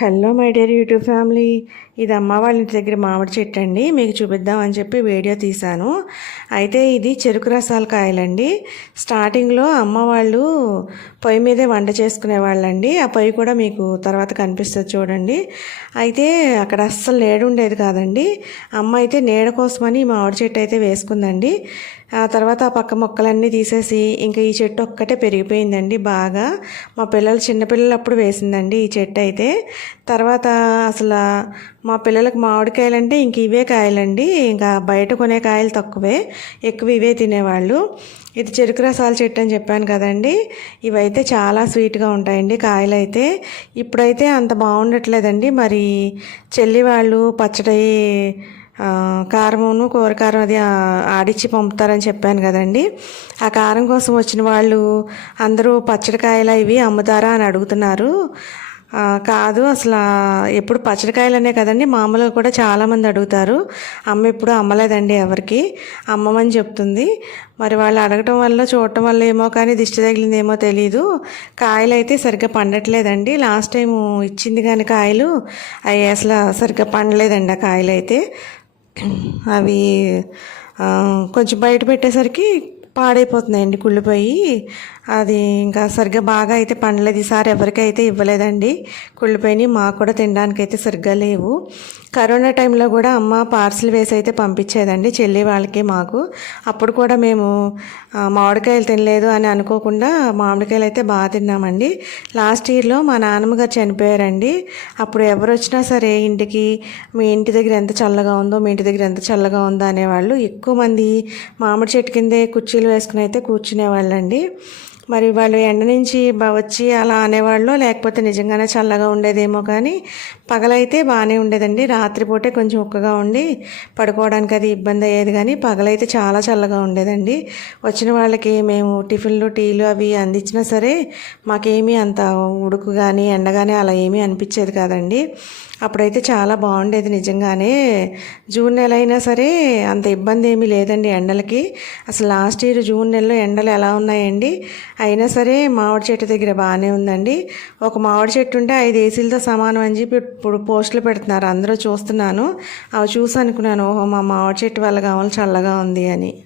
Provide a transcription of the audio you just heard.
Hello my dear YouTube family. ఇది అమ్మ వాళ్ళ ఇంటి దగ్గర మామిడి చెట్టు అండి. మీకు చూపిద్దామని చెప్పి వీడియో తీశాను. అయితే ఇది చెరుకు రసాల కాయలండి. స్టార్టింగ్లో అమ్మ వాళ్ళు పొయ్యి మీదే వంట చేసుకునే వాళ్ళండి. ఆ పొయ్యి కూడా మీకు తర్వాత కనిపిస్తుంది చూడండి. అయితే అక్కడ అస్సలు నీడ ఉండేది కాదండి. అమ్మ అయితే నీడ కోసమని ఈ మామిడి చెట్టు అయితే వేసుకుందండి. ఆ తర్వాత ఆ పక్క మొక్కలన్నీ తీసేసి ఇంకా ఈ చెట్టు ఒక్కటే పెరిగిపోయిందండి బాగా. మా పిల్లలు చిన్నపిల్లలు అప్పుడు వేసిందండి ఈ చెట్టు అయితే. తర్వాత అసలు మా పిల్లలకు మామిడికాయలు అంటే ఇంక ఇవే కాయలండి. ఇంకా బయట కొనే కాయలు తక్కువే. ఎక్కువ ఇవే తినేవాళ్ళు. ఇది చెరుకు రసాల చెట్టు అని చెప్పాను కదండి. ఇవైతే చాలా స్వీట్గా ఉంటాయండి కాయలు అయితే ఇప్పుడైతే అంత బాగుండట్లేదండి. మరి చెల్లి వాళ్ళు పచ్చడి కారమును కూరకారం అది ఆడిచ్చి పంపుతారని చెప్పాను కదండి. ఆ కారం కోసం వచ్చిన వాళ్ళు అందరూ పచ్చడికాయలు ఇవి అమ్ముతారా అని అడుగుతున్నారు. కాదు అసలు ఎప్పుడు ఎప్పుడు పచ్చడికాయలనే కదండి మామూలుగా కూడా చాలామంది అడుగుతారు. అమ్మ ఎప్పుడు అమ్మలేదండి ఎవరికి అమ్మమని చెప్తుంది. మరి వాళ్ళు అడగటం వల్ల చూడటం వల్ల ఏమో కానీ దిష్టి తగిలిందేమో తెలీదు. కాయలు అయితే సరిగ్గా పండట్లేదండి. లాస్ట్ టైం ఇచ్చింది కానీ కాయలు అవి అసలు సరిగ్గా పండలేదండి ఆ కాయలు అయితే అవి కొంచెం బయట పెట్టేసరికి పాడైపోతున్నాయండి కుళ్ళిపోయి అది ఇంకా సరిగ్గా బాగా అయితే పండలేదు. ఈసారి ఎవరికైతే ఇవ్వలేదండి. కుళ్ళిపోయినాయి మాకు కూడా తినడానికి అయితే సరిగ్గా లేవు. కరోనా టైంలో కూడా అమ్మ పార్సిల్ వేసి అయితే పంపించేదండి చెల్లి వాళ్ళకి మాకు. అప్పుడు కూడా మేము మామిడికాయలు తినలేదు అని అనుకోకుండా మామిడికాయలు అయితే బాగా తిన్నామండి. లాస్ట్ ఇయర్లో మా నాన్నమ్మ గారు చనిపోయారండి. అప్పుడు ఎవరు వచ్చినా సరే ఇంటికి మీ ఇంటి దగ్గర ఎంత చల్లగా ఉందో మీ ఇంటి దగ్గర ఎంత చల్లగా ఉందో అనేవాళ్ళు ఎక్కువ మంది మామిడి చెట్టు కిందే కుర్చీలు వేసుకుని అయితే కూర్చునేవాళ్ళండి. మరి వాళ్ళు ఎండ నుంచి వచ్చి అలా అనేవాళ్ళు లేకపోతే నిజంగానే చల్లగా ఉండేదేమో కానీ పగలైతే బాగానే ఉండేదండి. రాత్రిపూటే కొంచెం ఉక్కగా ఉండి పడుకోవడానికి అది ఇబ్బంది అయ్యేది కానీ పగలైతే చాలా చల్లగా ఉండేదండి. వచ్చిన వాళ్ళకి మేము టిఫిన్లు టీలు అవి అందించినా సరే మాకేమీ అంత ఉడుకు కానీ ఎండ కానీ అలా ఏమీ అనిపించేది కాదండి. అప్పుడైతే చాలా బాగుండేది నిజంగానే. జూన్ నెల అయినా సరే అంత ఇబ్బంది ఏమీ లేదండి ఎండలకి. అసలు లాస్ట్ ఇయర్ జూన్ నెలలో ఎండలు ఎలా ఉన్నాయండి? అయినా సరే మామిడి చెట్టు దగ్గర బాగానే ఉందండి. ఒక మామిడి చెట్టు ఉంటే ఐదు ఏసీలతో సమానం అని చెప్పి ఇప్పుడు పోస్టులు పెడుతున్నారు. అందరూ చూస్తున్నాను. అవి చూసి అనుకున్నాను ఓహో మా మామిడి చెట్టు వల్ల కావాలి చల్లగా ఉంది అని.